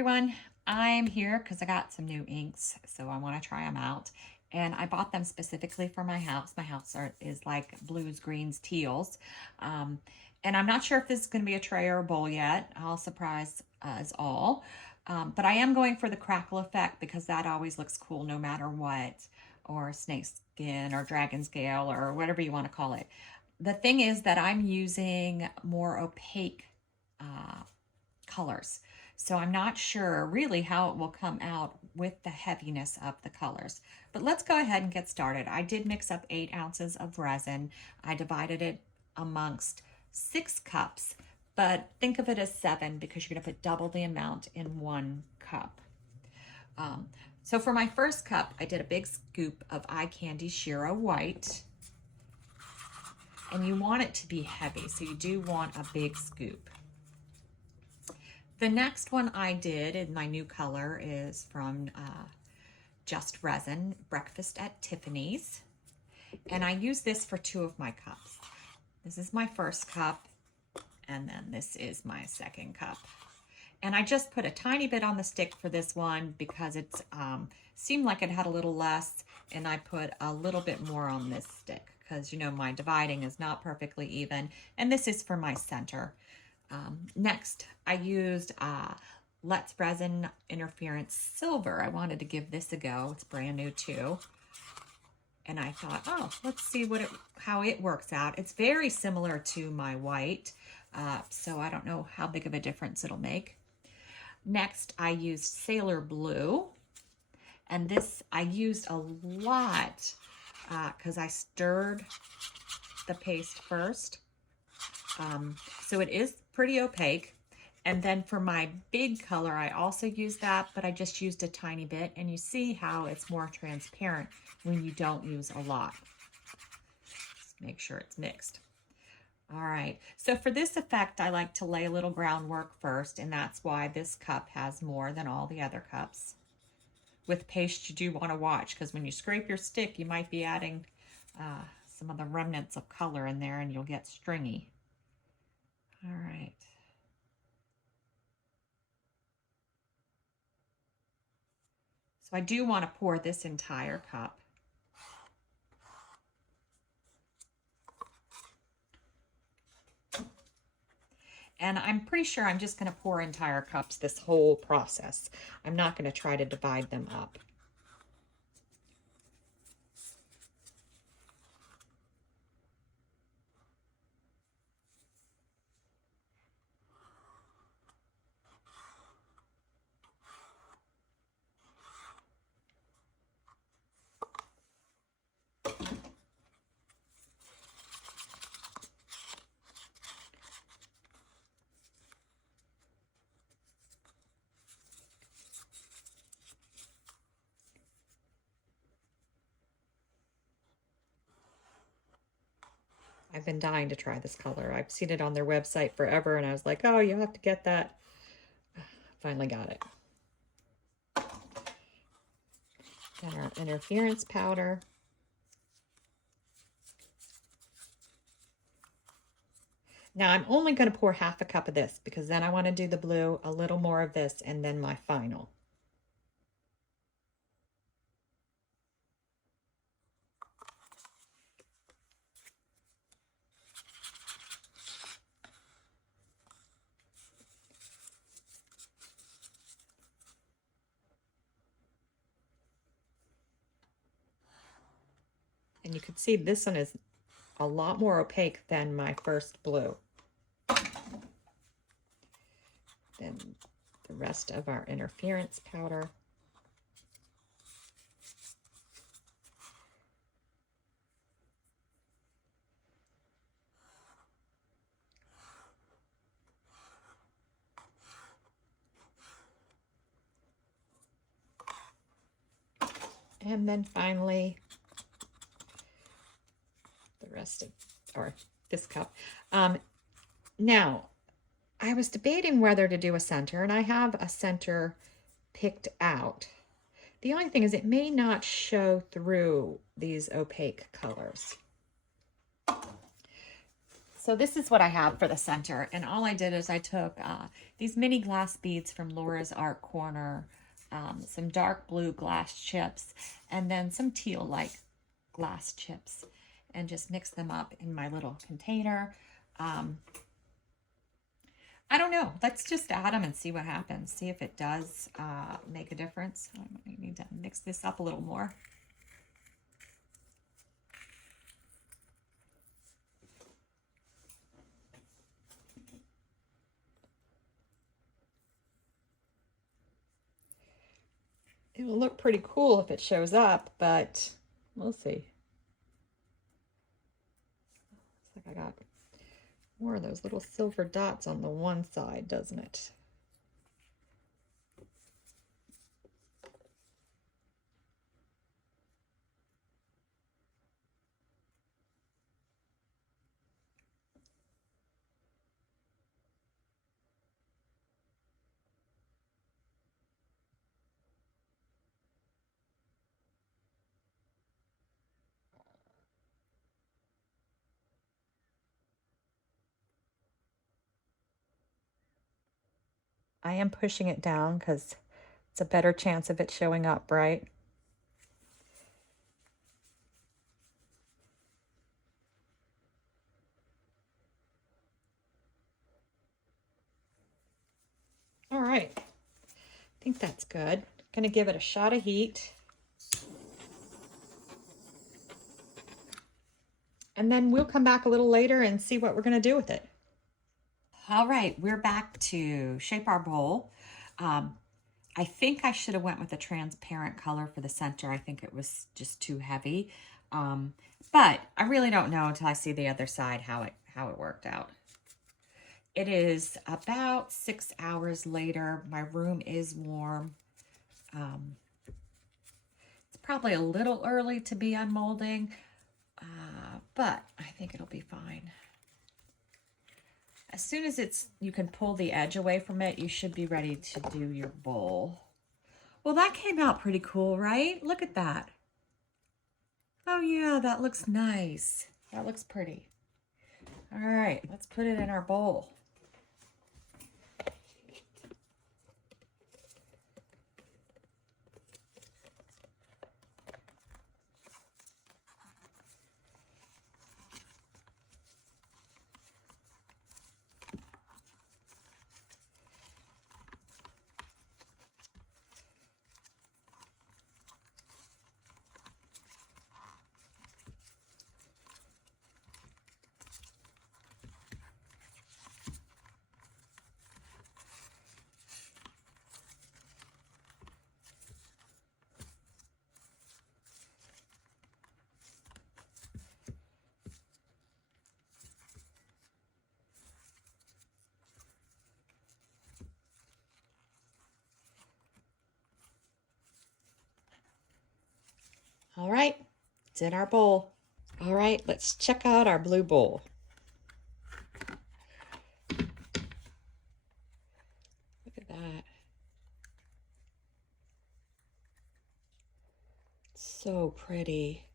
Everyone, I'm here because I got some new inks, so I want to try them out. And I bought them specifically for my house. My house is like blues, greens, teals. Um, and I'm not sure if this is going to be a tray or a bowl yet. I'll surprise us all. But I am going for the crackle effect because that always looks cool no matter what, or snake skin or dragon scale or whatever you want to call it. The thing is that I'm using more opaque uh, colors. So I'm not sure really how it will come out with the heaviness of the colors. But let's go ahead and get started. I did mix up 8 ounces of resin. I divided it amongst 6 cups, but think of it as 7 because you're going to put double the amount in 1 cup. So for my first cup, I did a big scoop of Eye Candy Shiro White. And you want it to be heavy, so you do want a big scoop. The next one I did in my new color is from Just Resin, Breakfast at Tiffany's. And I use this for 2 of my cups. This is my first cup, and then this is my second cup. And I just put a tiny bit on the stick for this one because it seemed like it had a little less, and I put a little bit more on this stick because, you know, my dividing is not perfectly even, and this is for my center. Next, I used Let's Resin Interference Silver. I wanted to give this a go. It's brand new too. And I thought, oh, let's see how it works out. It's very similar to my white, so I don't know how big of a difference it'll make. Next, I used Sailor Blue. And this I used a lot because I stirred the paste first. So it is pretty opaque. And then for my big color, I also used that, but I just used a tiny bit. And you see how it's more transparent when you don't use a lot. Just make sure it's mixed. All right, so for this effect, I like to lay a little groundwork first, and that's why this cup has more than all the other cups. With paste, you do want to watch, because when you scrape your stick, you might be adding some of the remnants of color in there, and you'll get stringy. All right. So I do want to pour this entire cup. And I'm pretty sure I'm just going to pour entire cups this whole process. I'm not going to try to divide them up. I've been dying to try this color. I've seen it on their website forever, and I was like, oh, you have to get that. Finally got it. Got our interference powder. Now I'm only going to pour half a cup of this because then I want to do the blue, a little more of this, and then my final. And you can see this one is a lot more opaque than my first blue. Then the rest of our interference powder. And then finally, the rest of, or this cup. Now, I was debating whether to do a center, and I have a center picked out. The only thing is it may not show through these opaque colors. So So this is what I have for the center. And all I did is I took these mini glass beads from Laura's Art Corner, some dark blue glass chips, and then some teal like glass chips, and just mix them up in my little container. I don't know. Let's just add them and see what happens. See if it does make a difference. I need to mix this up a little more. It will look pretty cool if it shows up, but we'll see. Looks like I got more of those little silver dots on the one side, doesn't it? I am pushing it down because it's a better chance of it showing up, right? All right, I think that's good. Gonna give it a shot of heat. And then we'll come back a little later and see what we're gonna do with it. All right, we're back to shape our bowl. I think I should have went with a transparent color for the center. I think it was just too heavy. But I really don't know until I see the other side how it worked out. It is about 6 hours later. My room is warm. It's probably a little early to be unmolding, but I think it'll be fine. As soon as you can pull the edge away from it, you should be ready to do your bowl. Well, that came out pretty cool, right? Look at that. Oh yeah, that looks nice. That looks pretty. All right, let's put it in our bowl. All right, it's in our bowl. All right, let's check out our blue bowl. Look at that. So pretty.